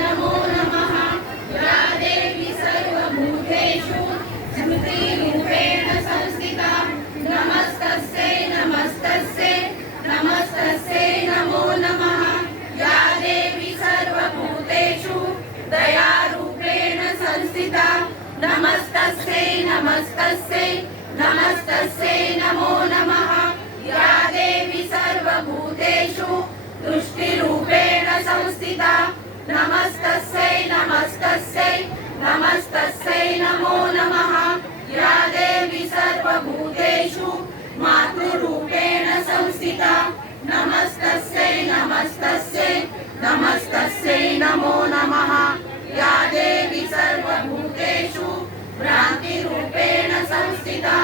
नमो नमः। या देवी सर्वभूतेषु स्मृतिरूपेण संस्थिता नमस्तस्यै नमस्तस्यै नमस्तस्यै नमो नमः। या देवी सर्वभूतेषु दयारूपेण संस्थिता नमस्तस्यै नमस्तस्यै नमस्तस्यै नमो नमः। या देवी सर्वभूतेषु दृष्टिरूपेण संस्थिता नमस्तस्यै नमस्तस्यै नमस्तस्यै नमो नमः। या देवी सर्वभूतेषु मातृरूपेण संस्थिता नमस्तस्यै नमस्तस्यै नमस्तस्यै नमो नमः। या देवी सर्वभूतेषु भ्रान्तिरूपेण संस्थिता